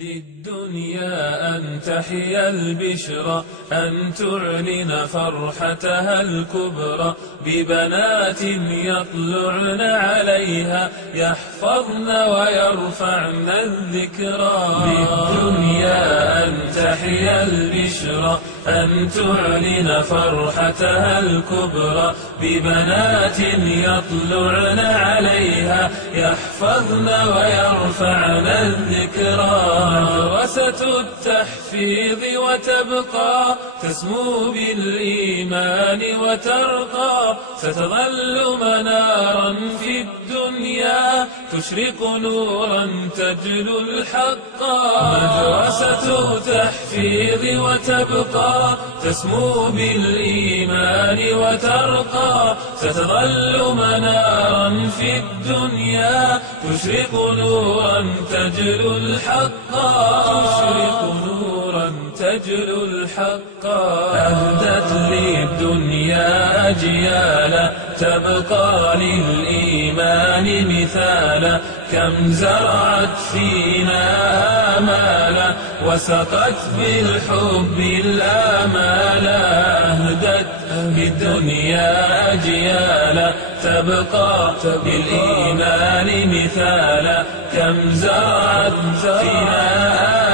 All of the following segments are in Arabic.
للدنيا أن تحيا البشرى، أن تعلن فرحتها الكبرى، ببنات يطلعن عليها يحفظن ويرفعن الذكرى. للدنيا أن تحيا البشرى، أن تعلن فرحتها الكبرى، ببنات يطلعن عليها يحفظن ويرفعن الذكرى. مدرسة التحفيظ وتبقى تسمو بالإيمان وترقى، ستظل منارا في الدنيا تشرق نورا تجلو الحقا. مدرسة تحفيظ وتبقى تسمو بالإيمان وترقى، ستظل منارا في الدنيا تشرق نورا تجلو الحقا. تشرق نورا تجلو الحقا. أهدت للدنيا أجيالا تبقى للإيمان مثالا، كم زرعت فينا آمالا وسقت بالحب الآمالا. أهدت للدنيا أجيالا تبقى للإيمان مثالا، كم زرعت فينا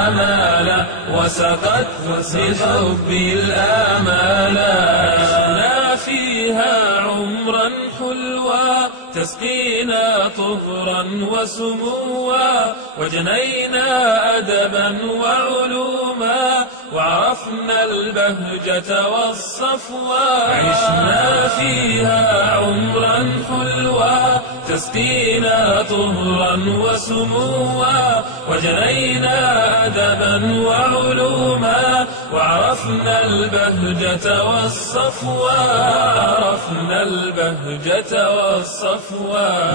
آمالا وسقت بالحب الآمالا. عشنا فيها عمرا حلوا تسقينا طهرا وسموا، وجنينا أدبا وعلوما وعرفنا البهجة والصفوا. عشنا فيها عمرا حلوا تسقينا طهرا وسموا، وجنينا أدبا وعلوما وعرفنا البهجة والصفوا. عرفنا البهجة والصفوا.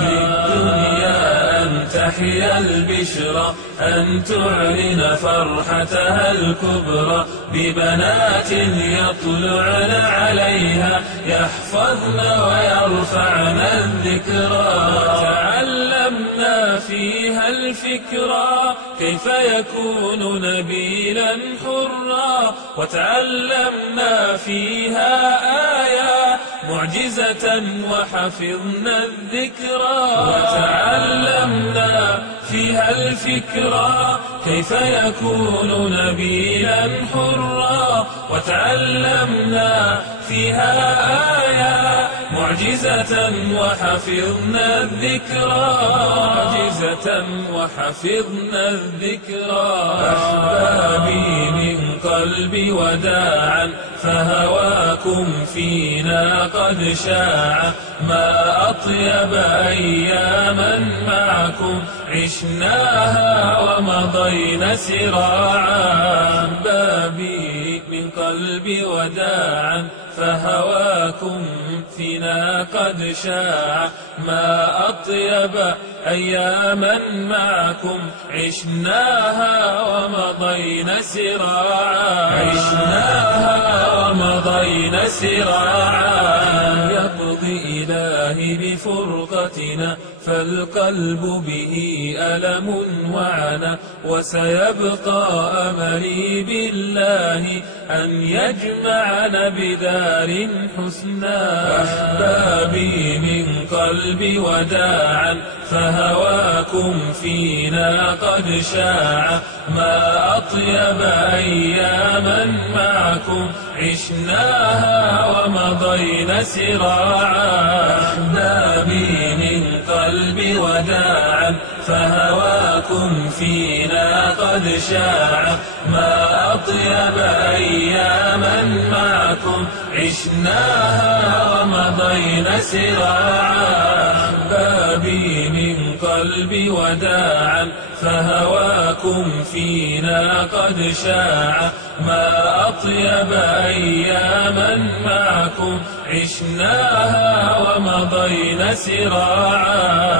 للدنيا أن تحيا البشرى، أن تعلن فرحتها الكبرى، ببنات يطلعن عليها يحفظن ويرفعن الذكرى. وتعلمنا فيها الفكرى كيف يكون نبيلا حرا، وتعلمنا فيها آية معجزة وحفظنا الذكرى. وتعلمنا فيها الفكرى كيف يكون نبيلا حرا، وتعلمنا فيها آية معجزة وحفظنا الذكرى. معجزة وحفظنا الذكرى. أحبابي من قلبي وداعا، فهواكم فينا قد شاع، ما أطيب أياما معكم عشناها ومضينا سراعا. أحبابي من قلبي وداعا، فهواكم فينا قد شاع، ما أطيب أياما معكم عشناها ومضينا سراعا. عشناها ومضينا سراعا. يقضي إلهي بفرقتنا، فالقلب به ألم وعنا، وسيبقى أملي بالله أن يجمعنا بدار حسنى. أحبابي من قلبي وداعا، فهواكم فينا قد شاع، ما أطيب أياما معكم عشناها ومضينا سراعا. أحبابي من قلبي وداعا، فهواكم فينا قد شاع، ما أطيب أياما معكم عشناها ومضينا سراعا. أحبابي من قلبي وداعا، فهواكم فينا قد شاع، ما أطيب أياما معكم عشناها ومضينا سراعا.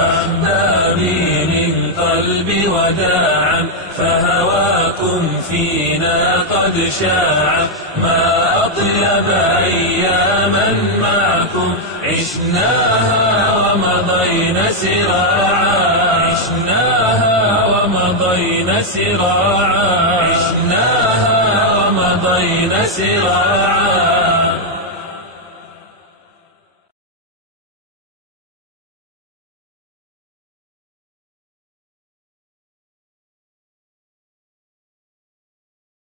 أحبابي من قلبي وداعا، فهواكم فينا قد شاع، ما أطيب أياما معكم عشناها ومضينا سراعا. عشناها ومضينا ومضينا سراعا عشناها ومضينا سراعا